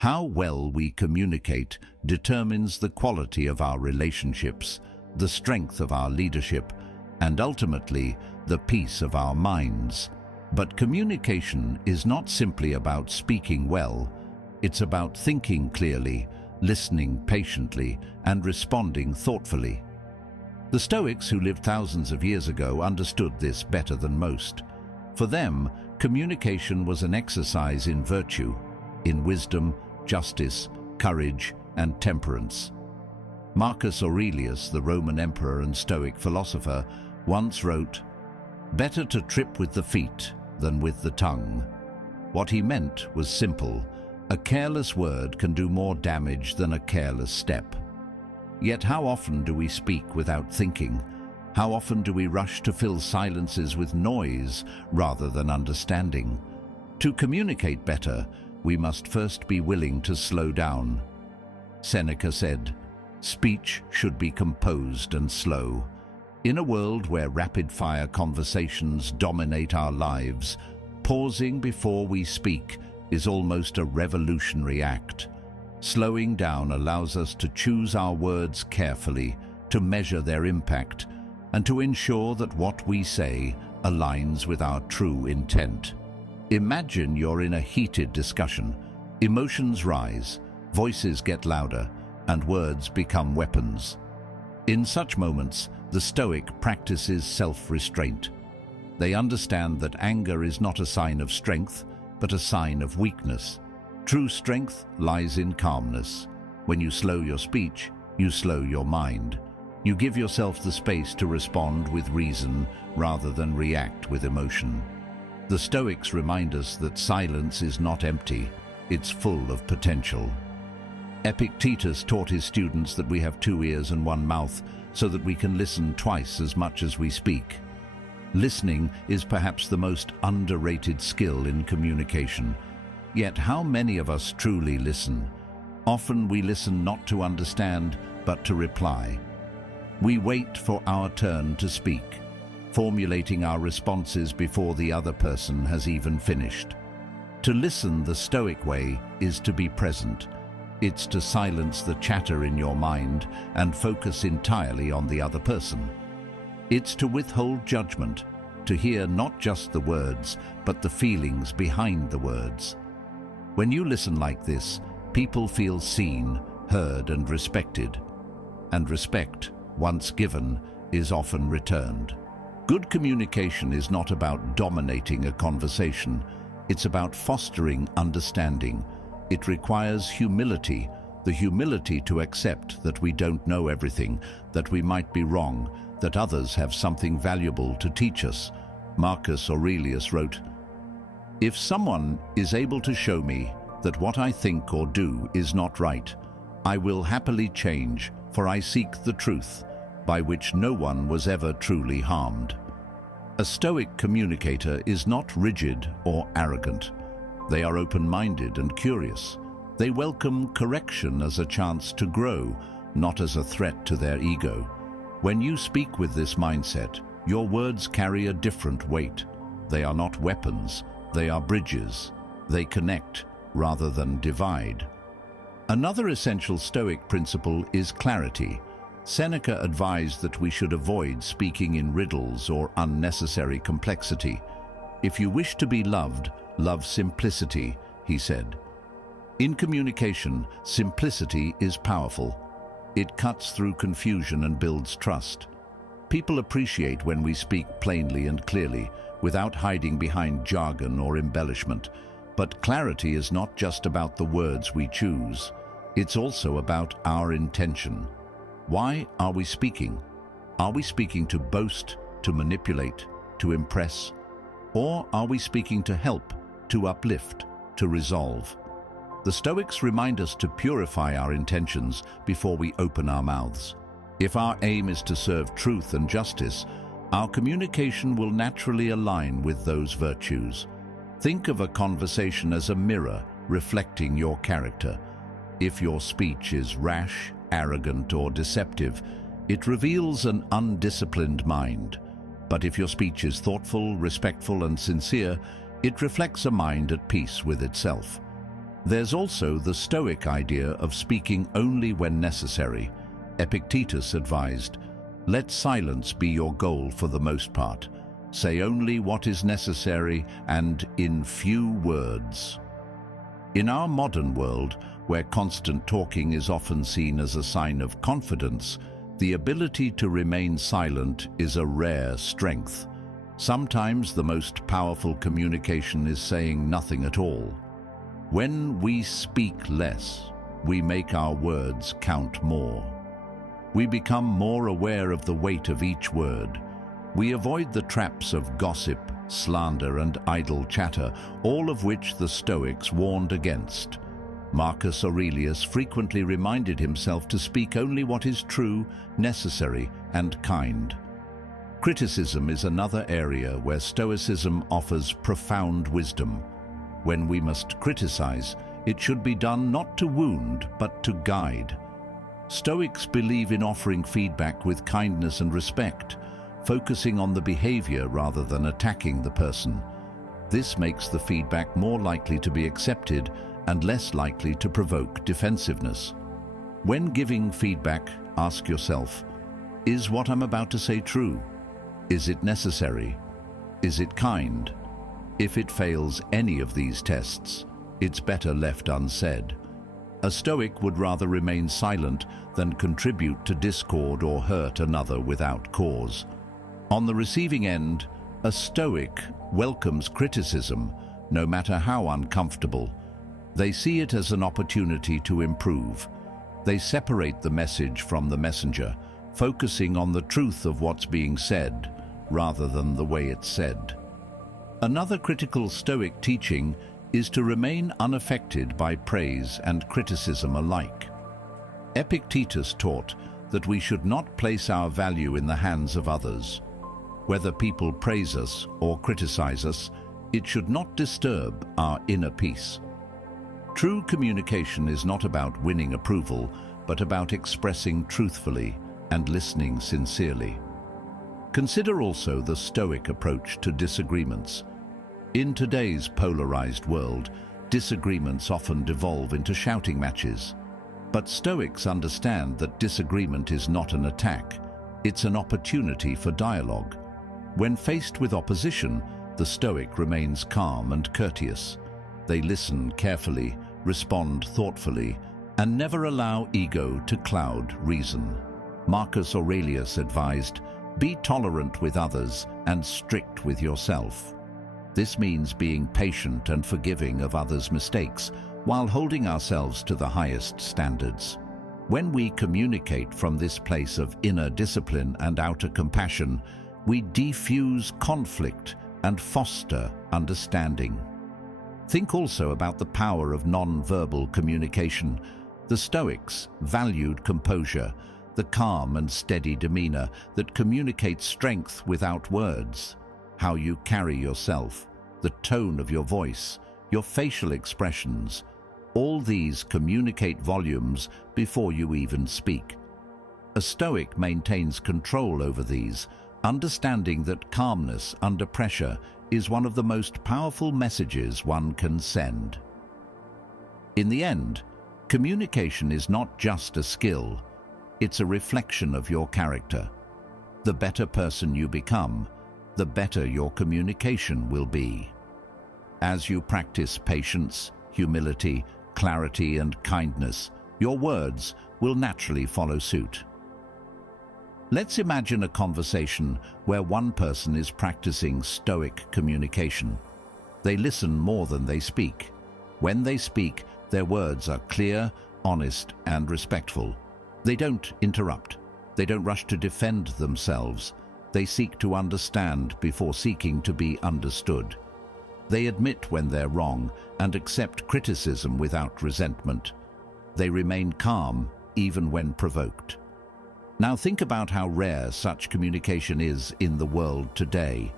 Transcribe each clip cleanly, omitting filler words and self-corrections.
How well we communicate determines the quality of our relationships, the strength of our leadership, and ultimately, the peace of our minds. But communication is not simply about speaking well. It's about thinking clearly, listening patiently, and responding thoughtfully. The Stoics, who lived thousands of years ago, understood this better than most. For them, communication was an exercise in virtue, in wisdom, justice, courage, and temperance. Marcus Aurelius, the Roman emperor and Stoic philosopher, once wrote, "Better to trip with the feet than with the tongue." What he meant was simple. A careless word can do more damage than a careless step. Yet how often do we speak without thinking? How often do we rush to fill silences with noise rather than understanding? To communicate better, we must first be willing to slow down. Seneca said, "Speech should be composed and slow." In a world where rapid-fire conversations dominate our lives, pausing before we speak is almost a revolutionary act. Slowing down allows us to choose our words carefully, to measure their impact, and to ensure that what we say aligns with our true intent. Imagine you're in a heated discussion. Emotions rise, voices get louder, and words become weapons. In such moments, the Stoic practices self-restraint. They understand that anger is not a sign of strength, but a sign of weakness. True strength lies in calmness. When you slow your speech, you slow your mind. You give yourself the space to respond with reason rather than react with emotion. The Stoics remind us that silence is not empty, it's full of potential. Epictetus taught his students that we have 2 ears and 1 mouth so that we can listen twice as much as we speak. Listening is perhaps the most underrated skill in communication. Yet how many of us truly listen? Often we listen not to understand, but to reply. We wait for our turn to speak, formulating our responses before the other person has even finished. To listen the Stoic way is to be present. It's to silence the chatter in your mind and focus entirely on the other person. It's to withhold judgment, to hear not just the words, but the feelings behind the words. When you listen like this, people feel seen, heard, and respected. And respect, once given, is often returned. Good communication is not about dominating a conversation. It's about fostering understanding. It requires humility, the humility to accept that we don't know everything, that we might be wrong, that others have something valuable to teach us. Marcus Aurelius wrote, "If someone is able to show me that what I think or do is not right, I will happily change, for I seek the truth, by which no one was ever truly harmed." A Stoic communicator is not rigid or arrogant. They are open-minded and curious. They welcome correction as a chance to grow, not as a threat to their ego. When you speak with this mindset, your words carry a different weight. They are not weapons, they are bridges. They connect rather than divide. Another essential Stoic principle is clarity. Seneca advised that we should avoid speaking in riddles or unnecessary complexity. "If you wish to be loved, love simplicity," he said. In communication, simplicity is powerful. It cuts through confusion and builds trust. People appreciate when we speak plainly and clearly, without hiding behind jargon or embellishment. But clarity is not just about the words we choose. It's also about our intention. Why are we speaking? Are we speaking to boast, to manipulate, to impress? Or are we speaking to help, to uplift, to resolve? The Stoics remind us to purify our intentions before we open our mouths. If our aim is to serve truth and justice, our communication will naturally align with those virtues. Think of a conversation as a mirror reflecting your character. If your speech is rash, arrogant, or deceptive, it reveals an undisciplined mind. But if your speech is thoughtful, respectful, and sincere, it reflects a mind at peace with itself. There's also the Stoic idea of speaking only when necessary. Epictetus advised, "Let silence be your goal for the most part. Say only what is necessary and in few words." In our modern world, where constant talking is often seen as a sign of confidence, the ability to remain silent is a rare strength. Sometimes the most powerful communication is saying nothing at all. When we speak less, we make our words count more. We become more aware of the weight of each word. We avoid the traps of gossip, slander, and idle chatter, all of which the Stoics warned against. Marcus Aurelius frequently reminded himself to speak only what is true, necessary, and kind. Criticism is another area where Stoicism offers profound wisdom. When we must criticize, it should be done not to wound, but to guide. Stoics believe in offering feedback with kindness and respect, focusing on the behavior rather than attacking the person. This makes the feedback more likely to be accepted and less likely to provoke defensiveness. When giving feedback, ask yourself, is what I'm about to say true? Is it necessary? Is it kind? If it fails any of these tests, it's better left unsaid. A Stoic would rather remain silent than contribute to discord or hurt another without cause. On the receiving end, a Stoic welcomes criticism, no matter how uncomfortable. They see it as an opportunity to improve. They separate the message from the messenger, focusing on the truth of what's being said, rather than the way it's said. Another critical Stoic teaching is to remain unaffected by praise and criticism alike. Epictetus taught that we should not place our value in the hands of others. Whether people praise us or criticize us, it should not disturb our inner peace. True communication is not about winning approval, but about expressing truthfully and listening sincerely. Consider also the Stoic approach to disagreements. In today's polarized world, disagreements often devolve into shouting matches. But Stoics understand that disagreement is not an attack, it's an opportunity for dialogue. When faced with opposition, the Stoic remains calm and courteous. They listen carefully, respond thoughtfully, and never allow ego to cloud reason. Marcus Aurelius advised, "Be tolerant with others and strict with yourself." This means being patient and forgiving of others' mistakes while holding ourselves to the highest standards. When we communicate from this place of inner discipline and outer compassion, we defuse conflict and foster understanding. Think also about the power of non-verbal communication. The Stoics valued composure, the calm and steady demeanor that communicates strength without words. How you carry yourself, the tone of your voice, your facial expressions, all these communicate volumes before you even speak. A Stoic maintains control over these, understanding that calmness under pressure is one of the most powerful messages one can send. In the end, communication is not just a skill, it's a reflection of your character. The better person you become, the better your communication will be. As you practice patience, humility, clarity, and kindness, your words will naturally follow suit. Let's imagine a conversation where one person is practicing Stoic communication. They listen more than they speak. When they speak, their words are clear, honest, and respectful. They don't interrupt. They don't rush to defend themselves. They seek to understand before seeking to be understood. They admit when they're wrong and accept criticism without resentment. They remain calm even when provoked. Now think about how rare such communication is in the world today.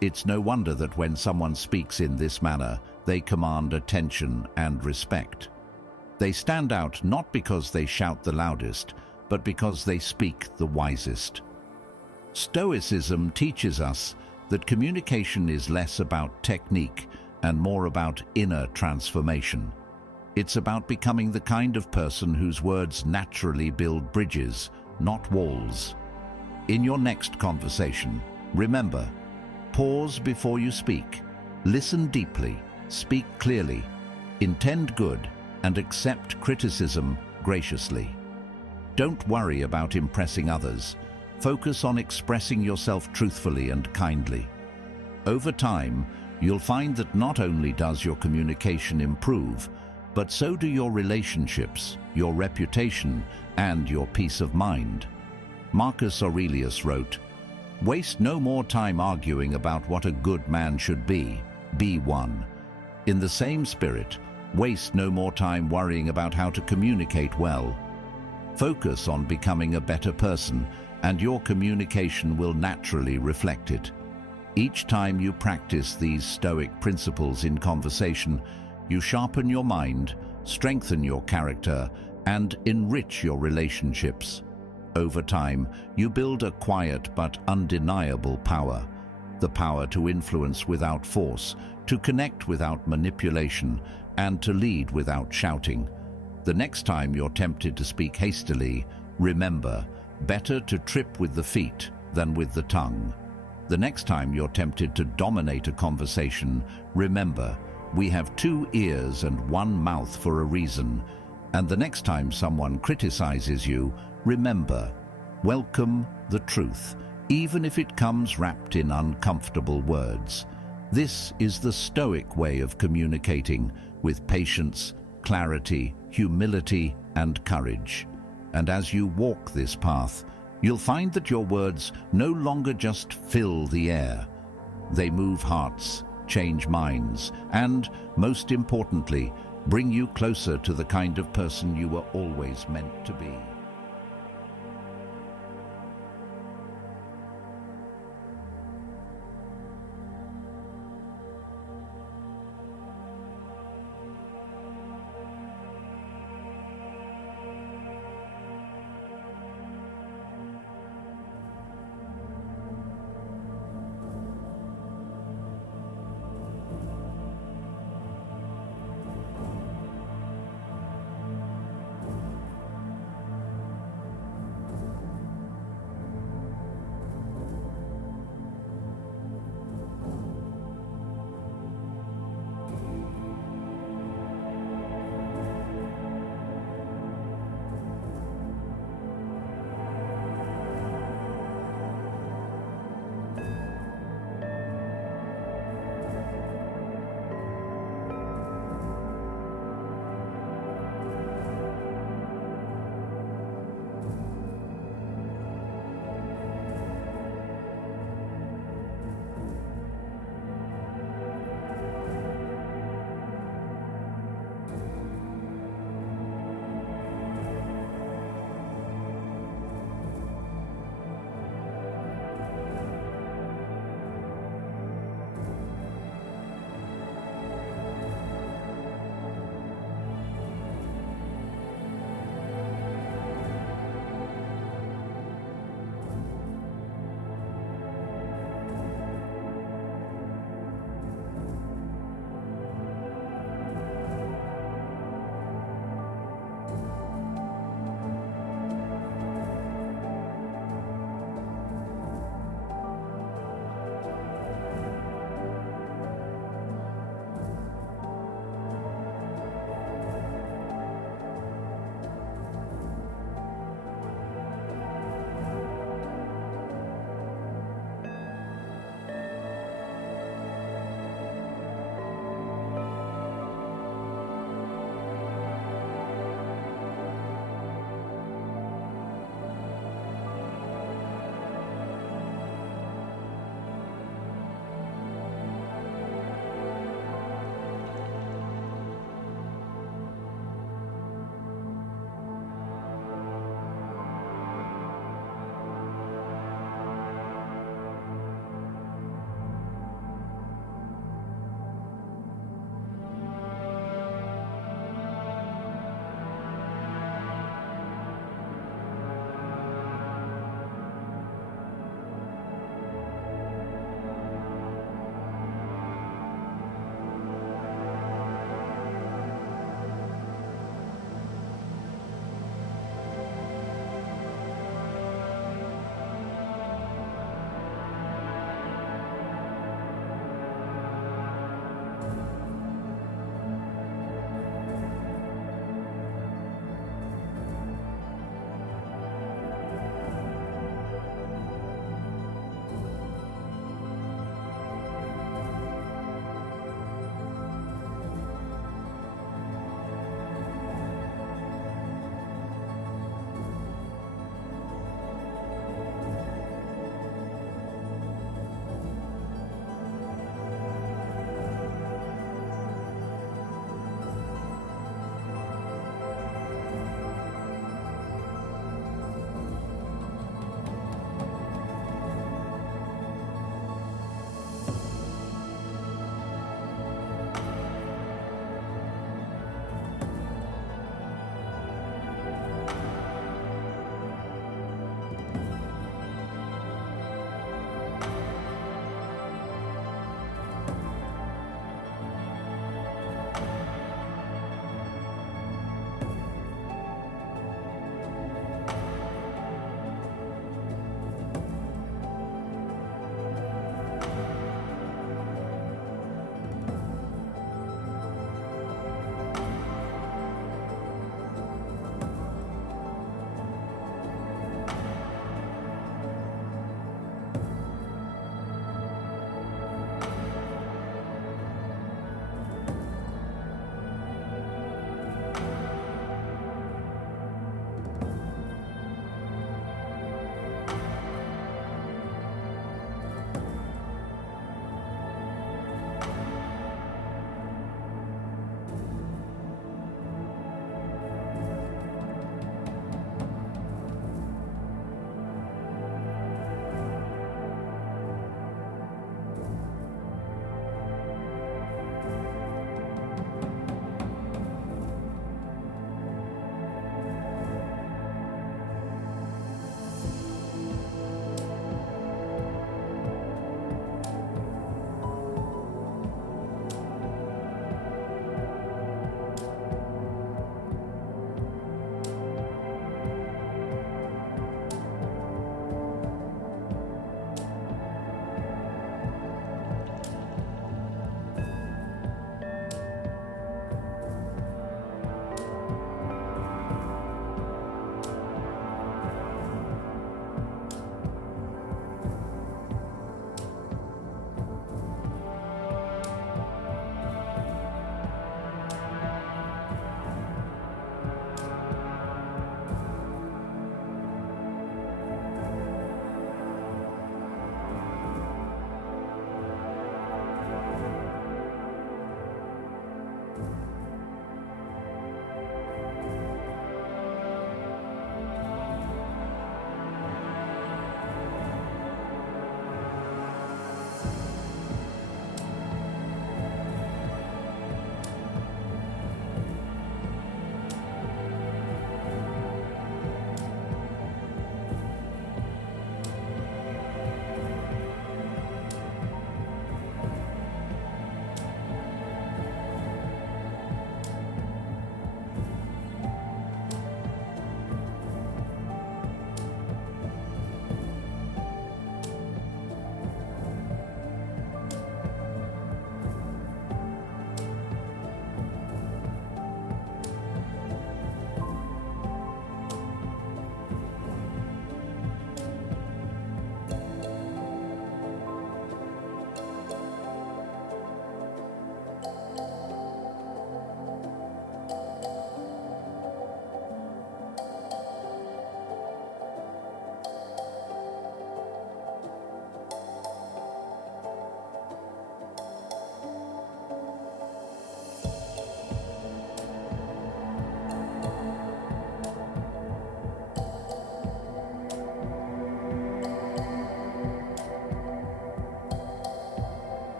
It's no wonder that when someone speaks in this manner, they command attention and respect. They stand out not because they shout the loudest, but because they speak the wisest. Stoicism teaches us that communication is less about technique and more about inner transformation. It's about becoming the kind of person whose words naturally build bridges, not walls. In your next conversation, remember, pause before you speak, listen deeply, speak clearly, intend good, and accept criticism graciously. Don't worry about impressing others. Focus on expressing yourself truthfully and kindly. Over time, you'll find that not only does your communication improve, but so do your relationships, your reputation, and your peace of mind. Marcus Aurelius wrote, "Waste no more time arguing about what a good man should be one. In the same spirit, waste no more time worrying about how to communicate well. Focus on becoming a better person, and your communication will naturally reflect it." Each time you practice these Stoic principles in conversation, you sharpen your mind, strengthen your character, and enrich your relationships. Over time, you build a quiet but undeniable power. The power to influence without force, to connect without manipulation, and to lead without shouting. The next time you're tempted to speak hastily, remember, better to trip with the feet than with the tongue. The next time you're tempted to dominate a conversation, remember, we have 2 ears and 1 mouth for a reason. And the next time someone criticizes you, remember, welcome the truth, even if it comes wrapped in uncomfortable words. This is the Stoic way of communicating, with patience, clarity, humility, and courage. And as you walk this path, you'll find that your words no longer just fill the air. They move hearts, change minds, and, most importantly, bring you closer to the kind of person you were always meant to be.